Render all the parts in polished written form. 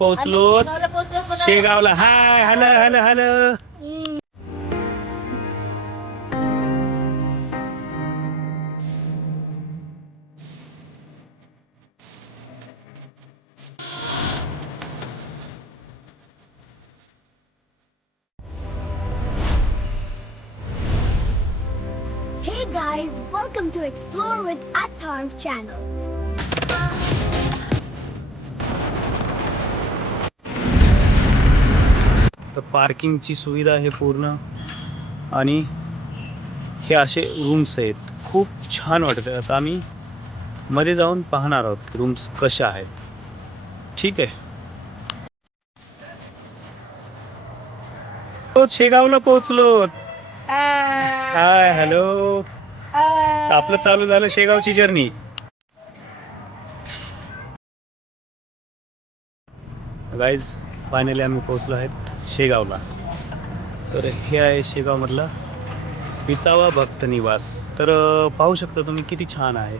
पोहोचलो शेगावला. Hi hello hello hello. Hey guys, welcome to Explore with Atharv channel. तर पार्किंगची सुविधा आहे पूर्ण आणि हे असे रूम्स आहेत. खूप छान वाटतं. आता आम्ही मध्ये जाऊन पाहणार आहोत रूम्स कशा आहेत. ठीक आहे. शेगावला पोहोचलो. Hi hello. आपलं चालू झालं शेगावची जर्नी. गाईज फायनली आम्ही पोहोचलो आहेत शेगावला. तर हे आहे शेगावमधला 20वा भक्त निवास. तर पाहू शकता तुम्ही किती छान आहे.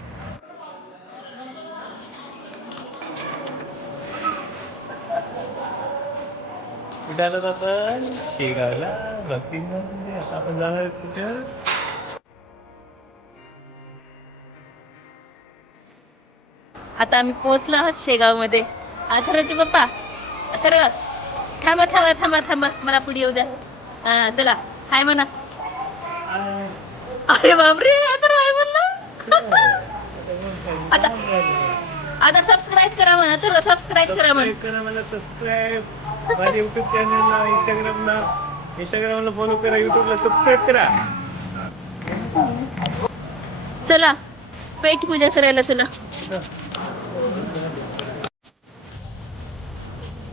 कुठे आलं आपण? शेगावला भक्ती निवास. आता आपण जाणार कुठं? आता आम्ही पोहोचलो आहोत शेगावमध्ये. अथर्वचे पप्पा, अथर्व थांबा थांबा थांबा थांबा, मला पुढे येऊ द्या. हा चला हाय म्हणा. अरे बापरे, अथर्व हाय म्हणला. आता आता सबस्क्राईब करा म्हणा. अथर्व सबस्क्राईब करा म्हणा. मला सबस्क्राईब माझ्या युट्यूब चॅनलला, इंस्टाग्रामला फॉलो करा, युट्यूबला सबस्क्राईब करा. चला पेट पूजा करायला चला.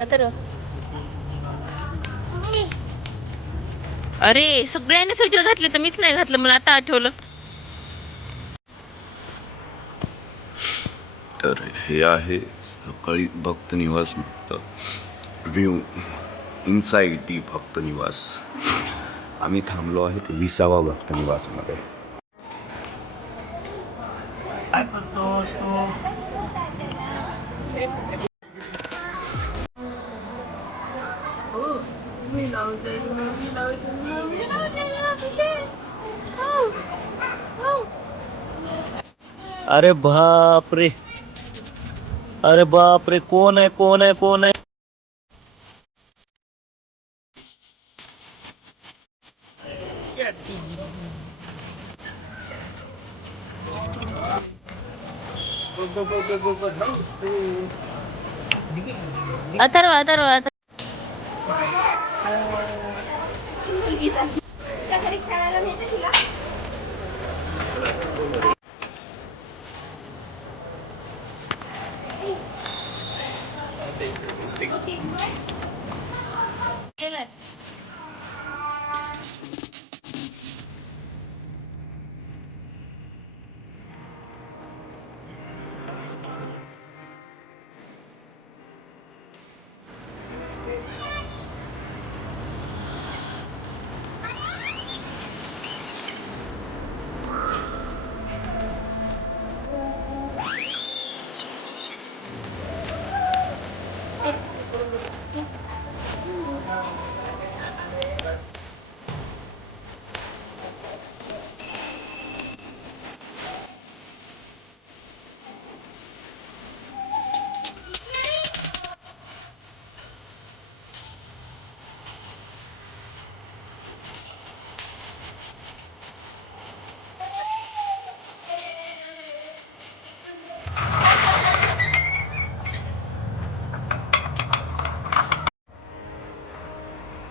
अथर्व अरे सगळ्यांनी स्वेटर घातले तर मीच नाही घातलं. मला आता आठवलं. तर हे आहे सकाळी भक्त निवास व्ह्यू इनसाइड दी भक्त निवास. आम्ही थांबलो आहे 20वा भक्त निवासमध्ये. काय करतोस तू? अरे बाप रे, अरे बाप रे, कोण आहे कोण आहे कोण आहे? अथर्व अथर्व अथर्व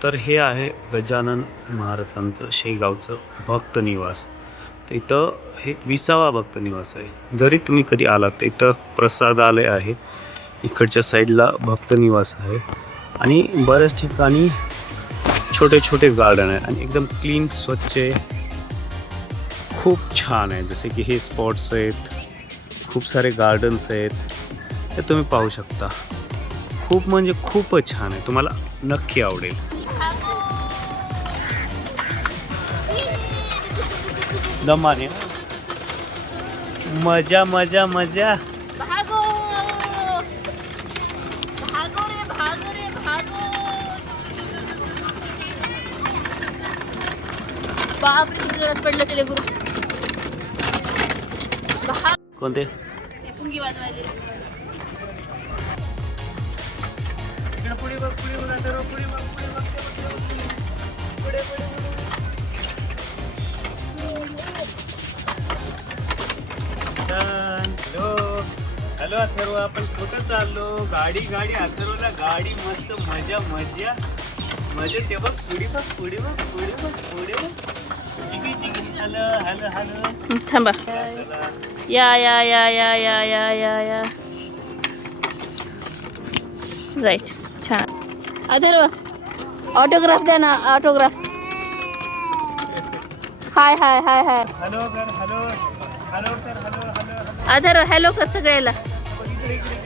तर हे आहे गजानन महाराजांचं शेगावचं भक्त निवास. तर इथं हे 20वा भक्त निवास आहे. जरी तुम्ही कधी आलात तर इथं प्रसादालय आहे, इकडच्या साईडला भक्त निवास आहे आणि बऱ्याच ठिकाणी छोटे छोटे गार्डन आहे आणि एकदम क्लीन स्वच्छ आहे. खूप छान आहे. जसे की हे स्पॉट्स आहेत, खूप सारे गार्डन्स आहेत, हे तुम्ही पाहू शकता. खूप म्हणजे खूपच छान आहे. तुम्हाला नक्की आवडेल. दमाने मजा मजा मजा. भागो भागो रे भागो. बापरे किती जोरात पडलं ते लेकरू. कोणते? पुंगी वाजवायले. हॅलो हॅलो अथर्व, आपण कुठं चाललो? गाडी गाडी अथर्वला गाडी, मस्त मजा मजा मजा. ते बघ पुढे बघ पुढे बघ पुढे बघ पुढे बघ. जिगी जिगी. Hello hello hello. थांबा. चला. या या या या या या या या. राईट. छान. अथर्व ऑटोग्राफ द्या ना, ऑटोग्राफ. हाय हाय हाय हाय. हॅलो कर हॅलो हॅलो कर hello hello hello. Atharva hello कर सगळ्याला. इकडे इकडे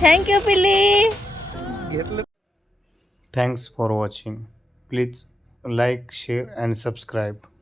थँक्यू पिल्ली. Thanks for watching. Please like, share and subscribe.